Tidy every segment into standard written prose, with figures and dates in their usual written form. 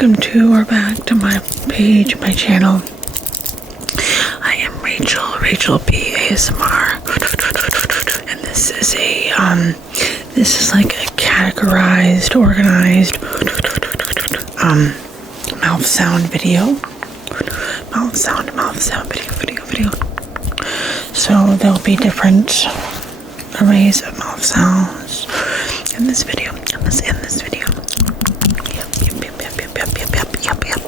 welcome to or back to my page, my channel. I am Rachel B ASMR, and this is like a categorized, organized mouth sound video. Mouth sound video. So there'll be different arrays of mouth sounds in this video. Yep.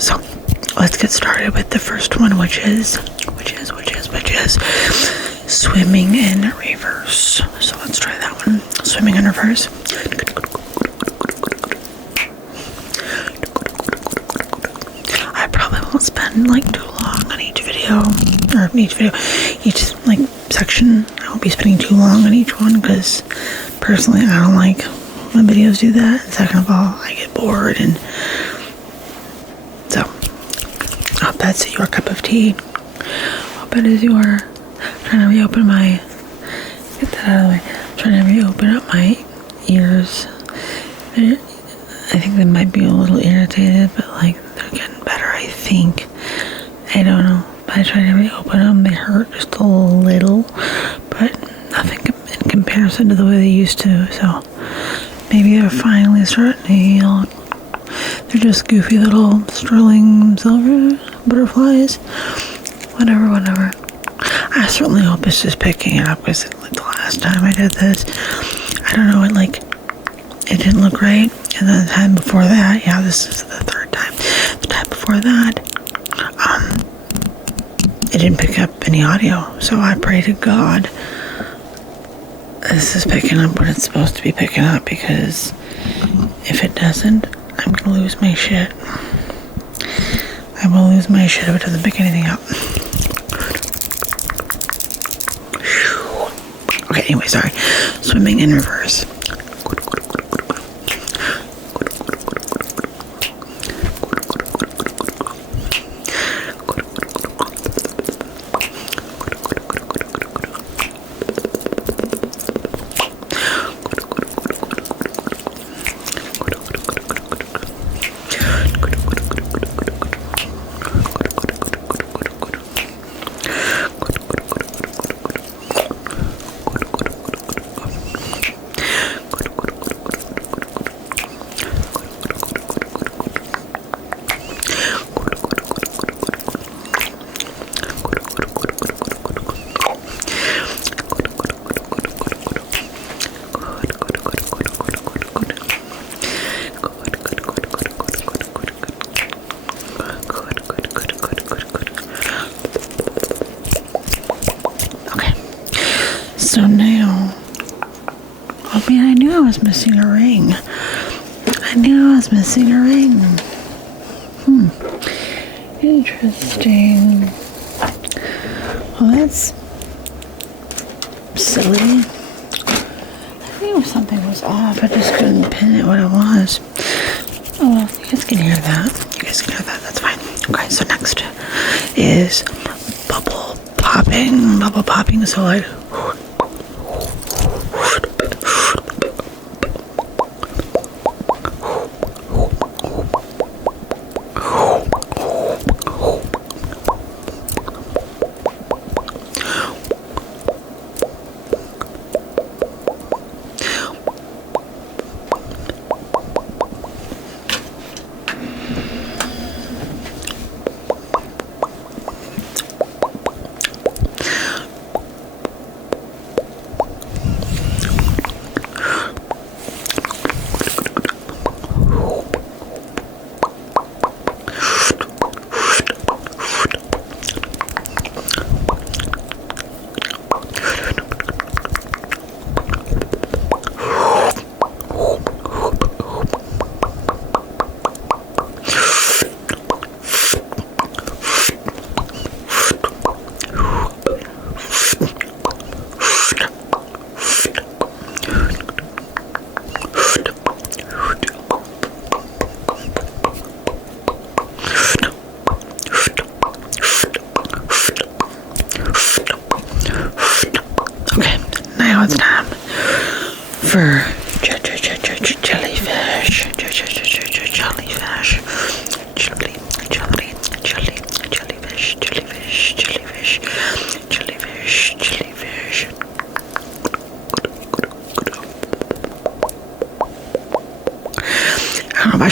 So let's get started with the first one, which is swimming in reverse. So let's try that one. Swimming in reverse. I probably won't spend like too long on each like section. I won't be spending too long on each one because personally I don't like when videos do that. Second of all, I get bored, and so I hope that's your cup of tea. Hope it is your. I'm trying to reopen my. Get that out of the way. I'm trying to reopen up my ears. I think they might be a little irritated, but like they're getting better. I think. I don't know. But I try to reopen them. They hurt just a little, but nothing in comparison to the way they used to. So maybe they're finally starting to heal. They're just goofy little sterling silver butterflies. Whatever. I certainly hope it's just picking it up, because like the last time I did this, I don't know, it didn't look right. And then the time before that, yeah, this is the third time. The time before that, it didn't pick up any audio. So I pray to God this is picking up what it's supposed to be picking up, because if it doesn't, I'm gonna lose my shit. I will lose my shit if it doesn't pick anything up. Okay, anyway, sorry. Swimming in reverse. So now, I mean, I knew I was missing a ring. Interesting. Well, that's silly. I knew something was off. I just couldn't pin it what it was. Oh, well, you guys can hear that. That's fine. Okay, so next is bubble popping. So like,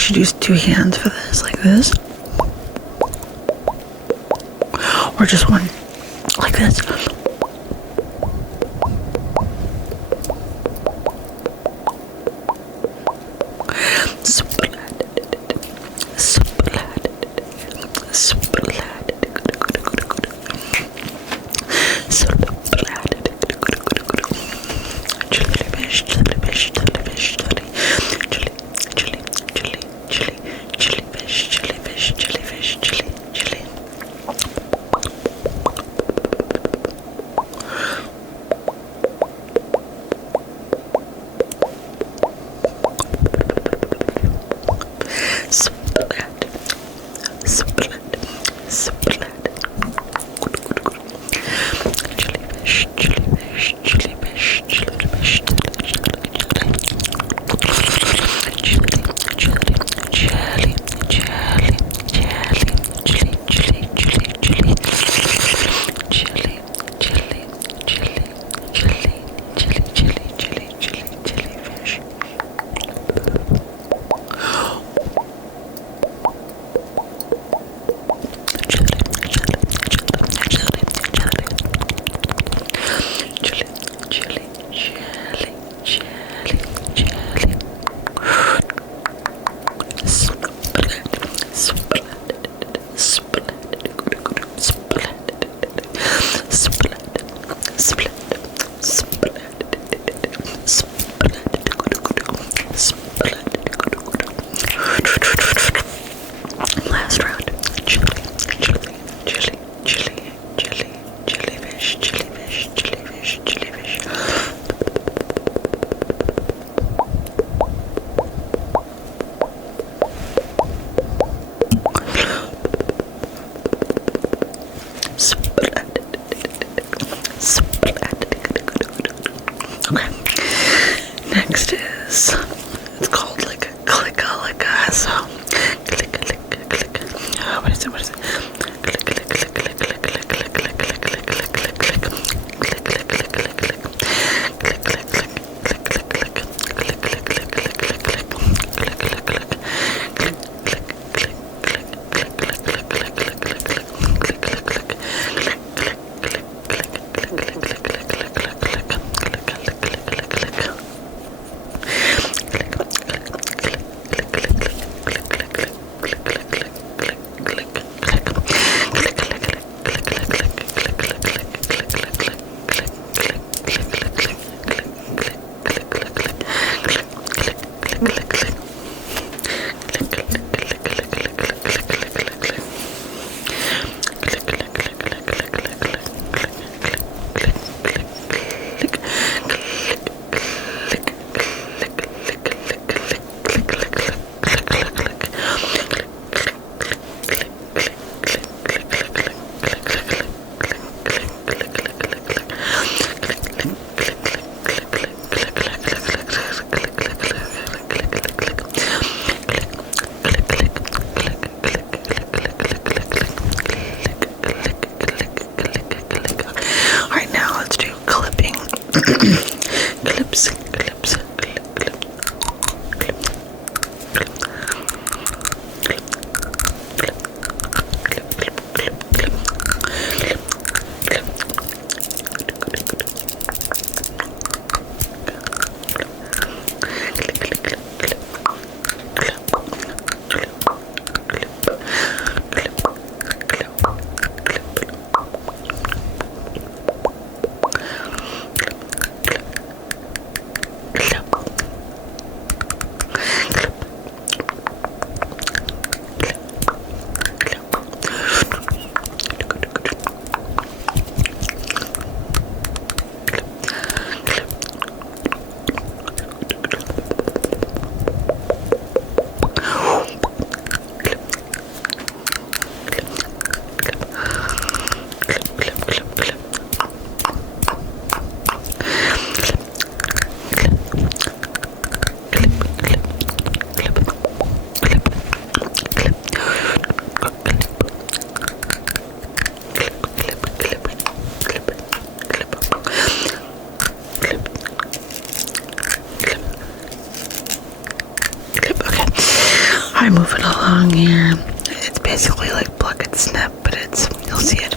should use 2 hands for this, like this. Or just one, like this. basically like Pluck and Snip, but it's, you'll see it.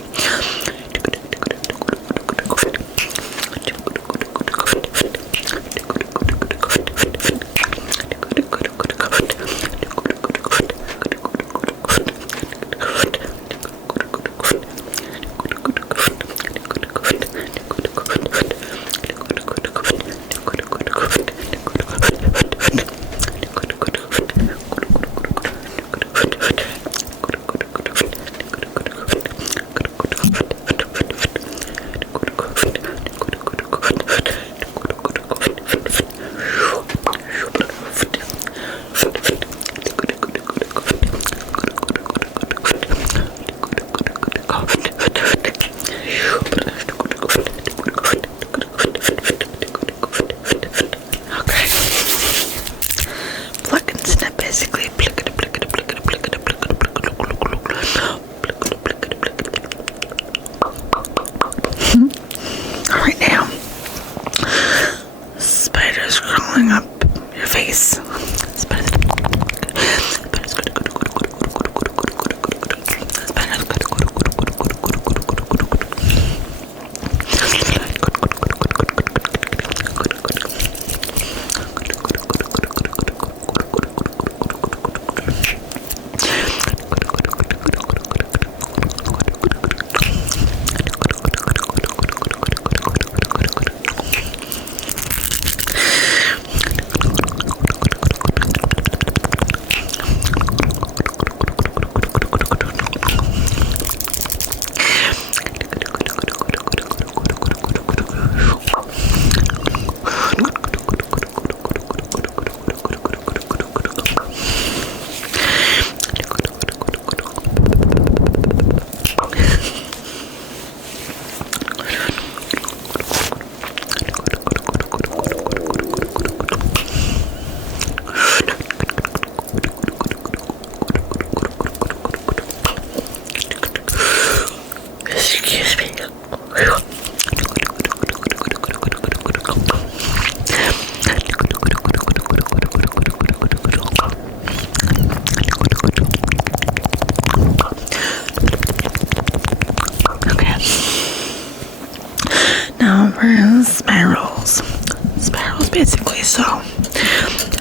Spirals basically, so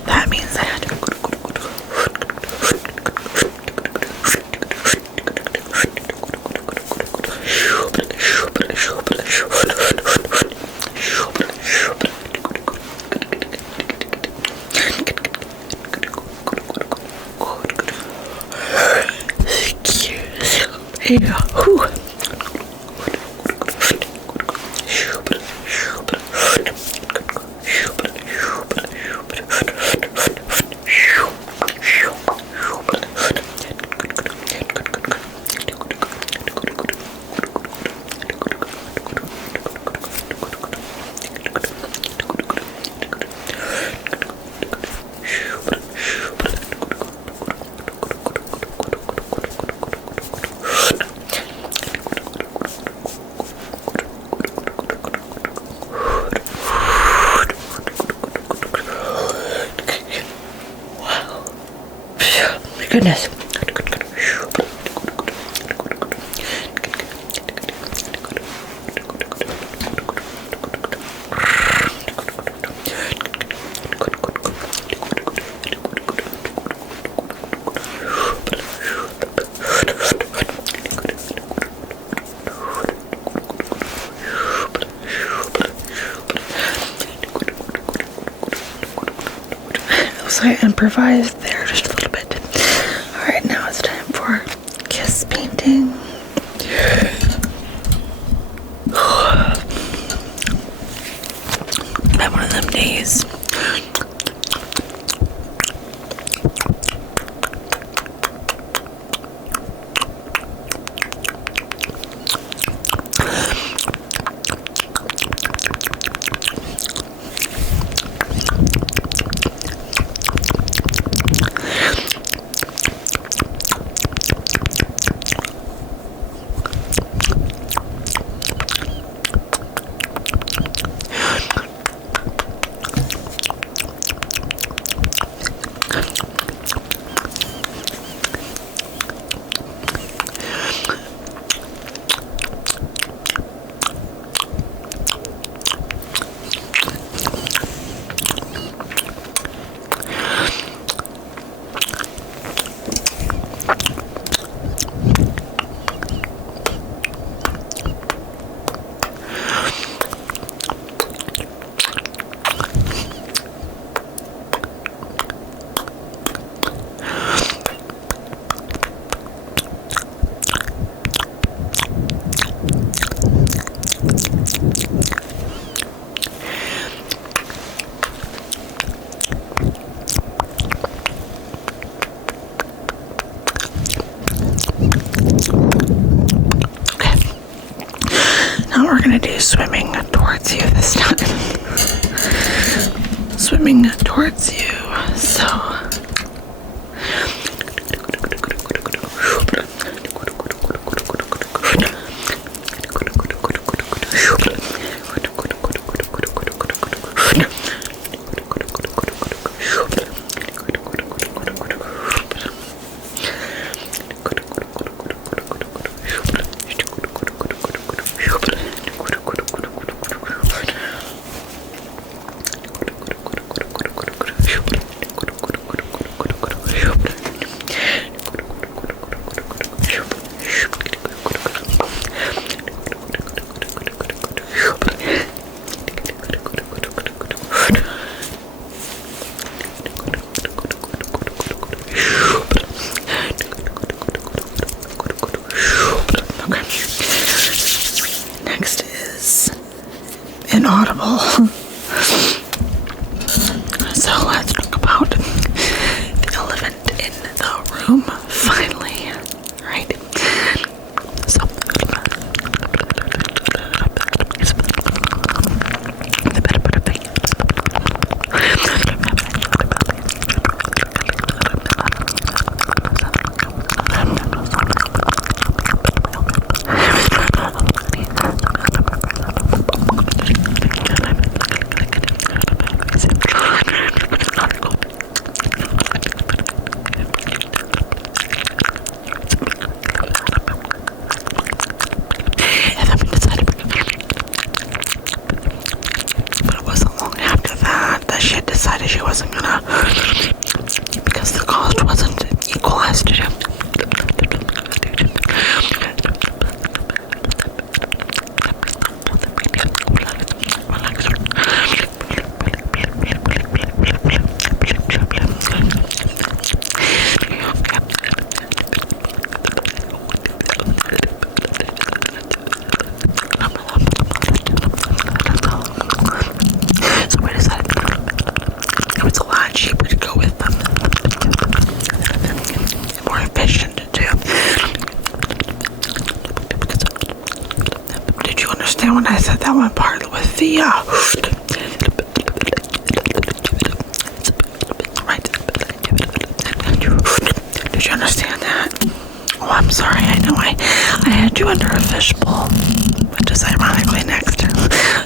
that means I have to goodness. So I improvised there just a little bit. Alright, now it's time for kiss painting. Had one of them days. actually swimming towards you this time. Swimming towards you. So inaudible. So let's talk about the elephant in the room, finally, right? So decided she wasn't gonna, because the cost wasn't equalized to him. When I said that one part with the right, did you understand that? Oh, I'm sorry. I know I had you under a fishbowl, which is ironically next.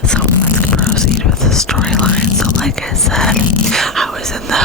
So let's proceed with the storyline. So like I said, I was in the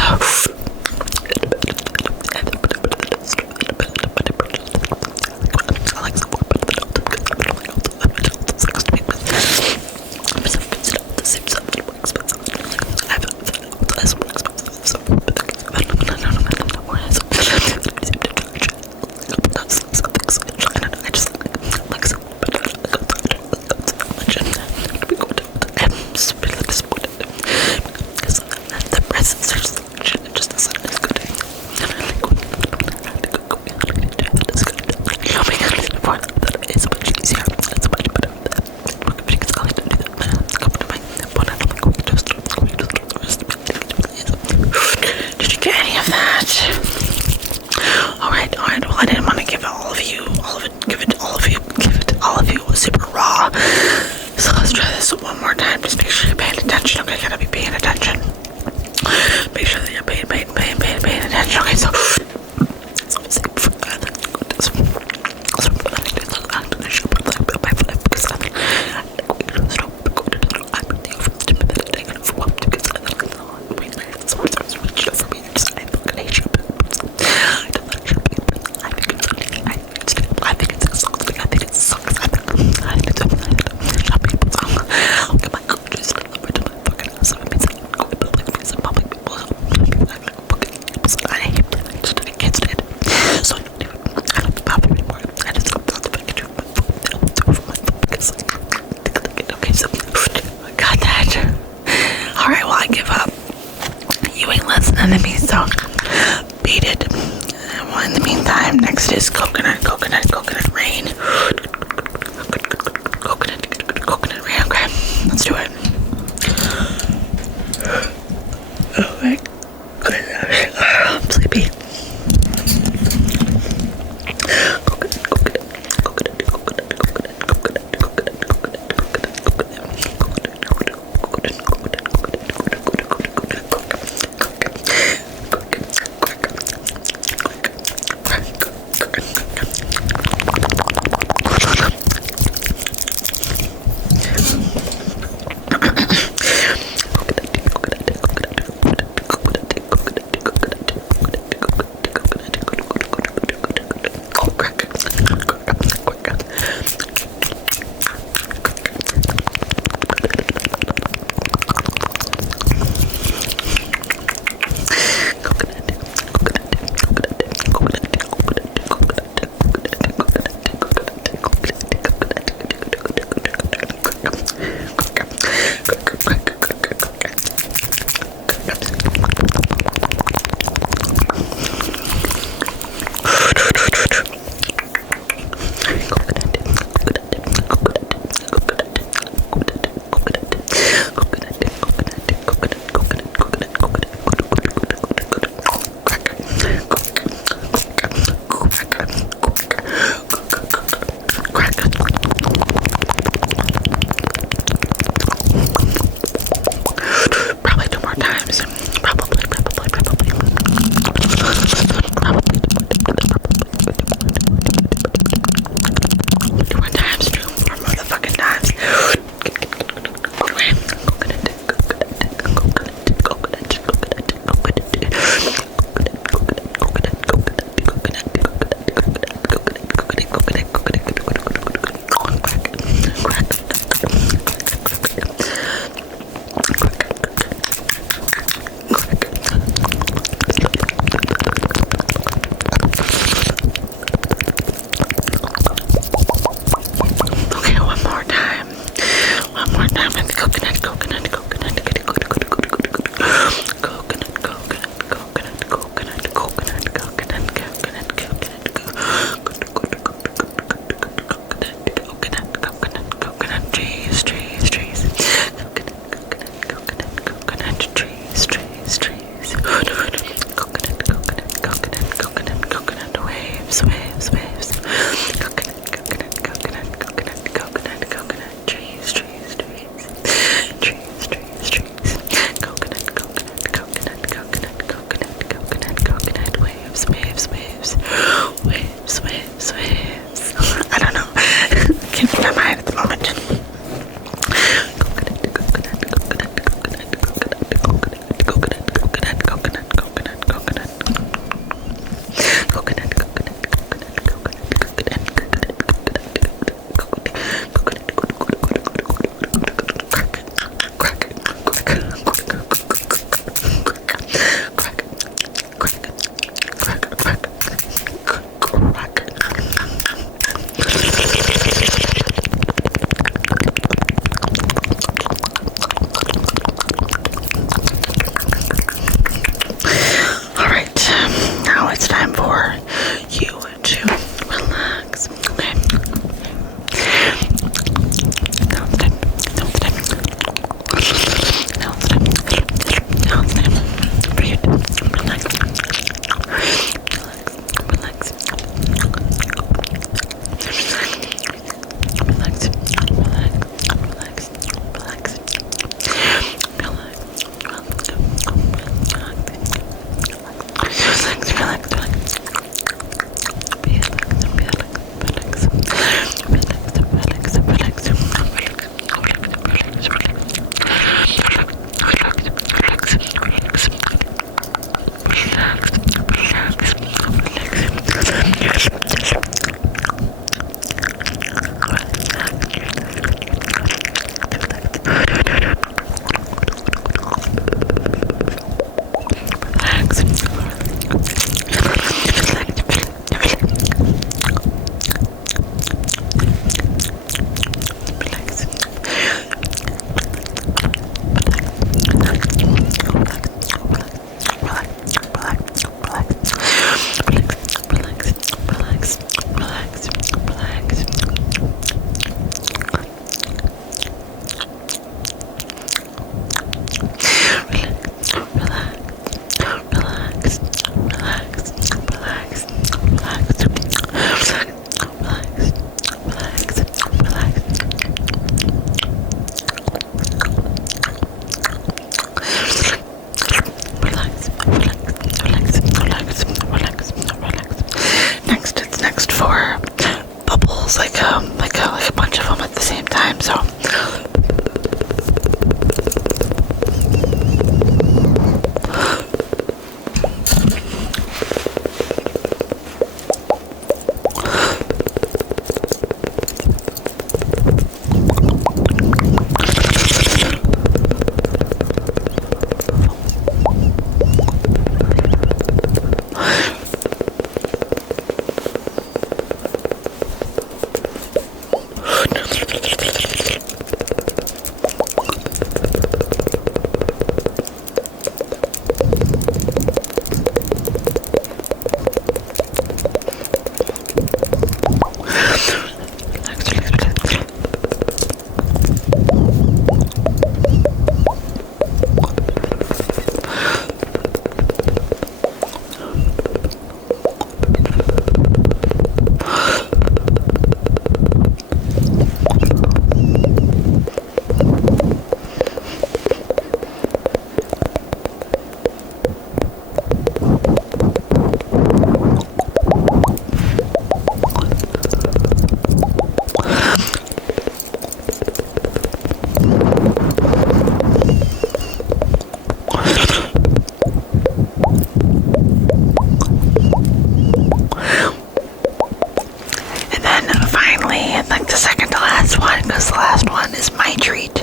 finally, like the second to last one, because the last one is my treat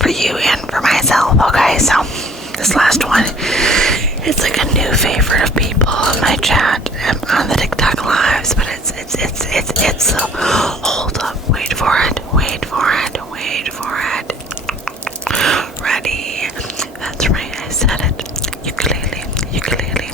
for you and for myself. Okay, so this last one, it's like a new favorite of people in my chat on the TikTok lives, but it's hold up, wait for it. Ready? That's right, I said it. Ukulele. Ukulele.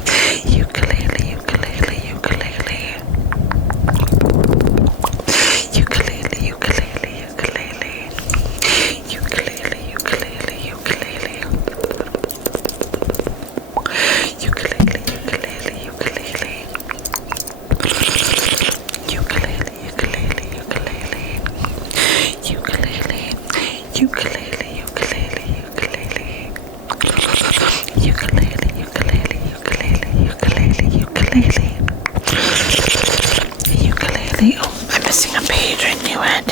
Oh, I'm missing a page. I knew it.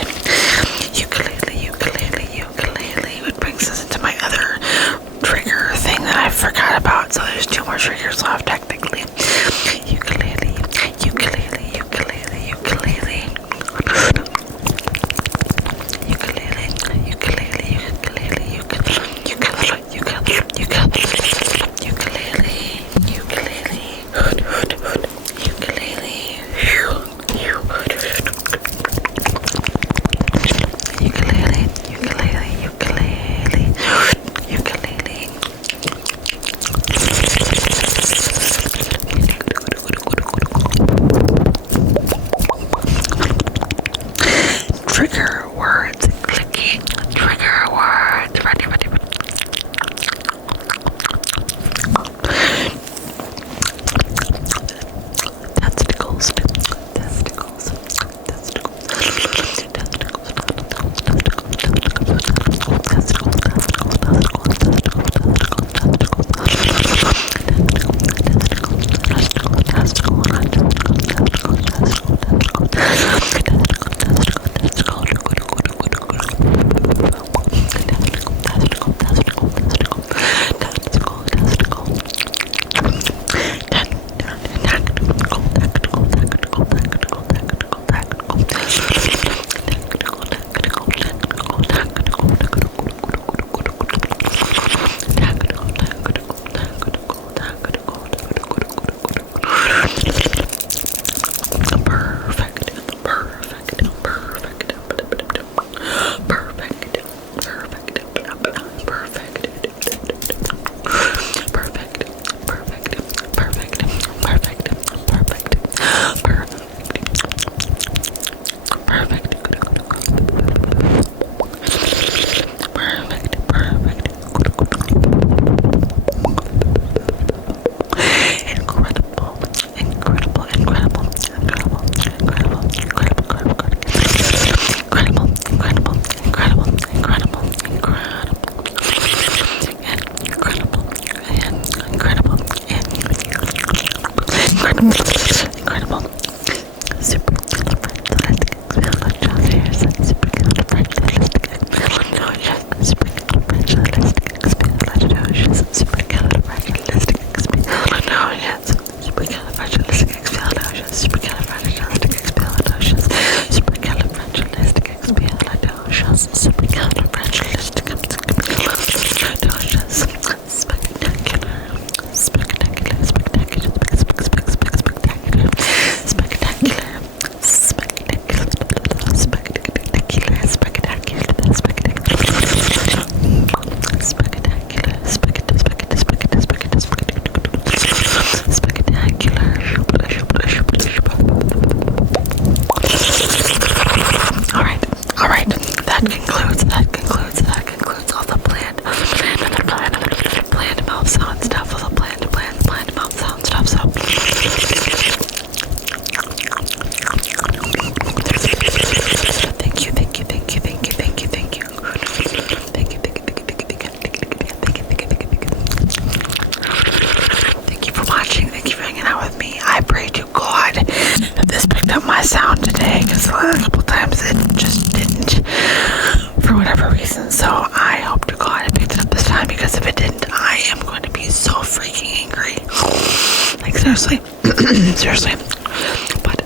Ukulele. Which brings us into my other trigger thing that I forgot about. So there's 2 more triggers left technically. Ukulele. Trigger words, Clicky. Trigger words. Ready. Testicles. Seriously. But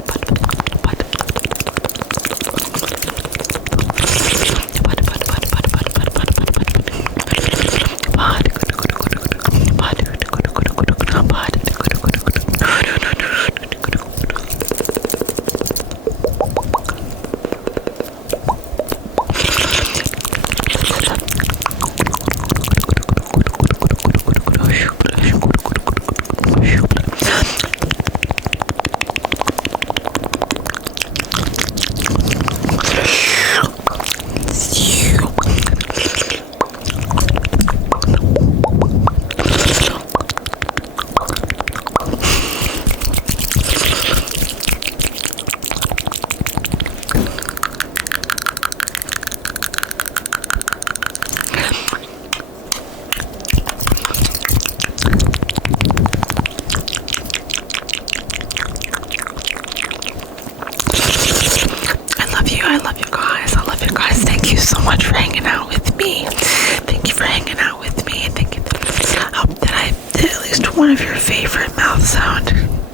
so much for hanging out with me. Thank you for hanging out with me. Thank you. I hope that I did at least one of your favorite mouth sound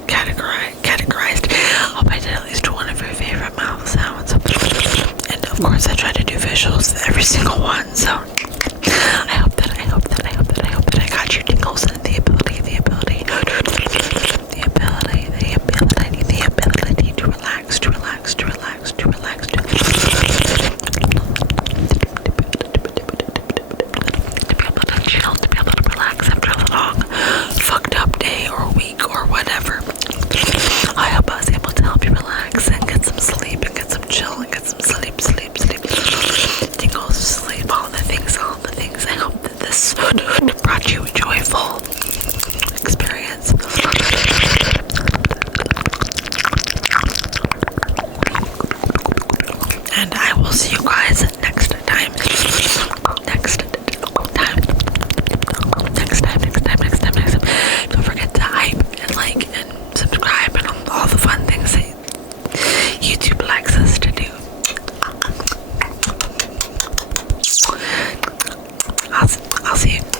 categorized. I hope I did at least one of your favorite mouth sounds. And of course, I try to do visuals with every single one. So I hope that I got your tingles and the ability to relax, to be able to relax after a long fucked up day or week or whatever. I hope I was able to help you relax and get some sleep and get some chill and get some sleep. Tingles, sleep, all the things. I hope that this brought you a joyful experience. And I will see you guys next time. Don't forget to hype and like and subscribe and all the fun things that YouTube likes us to do. I'll see you.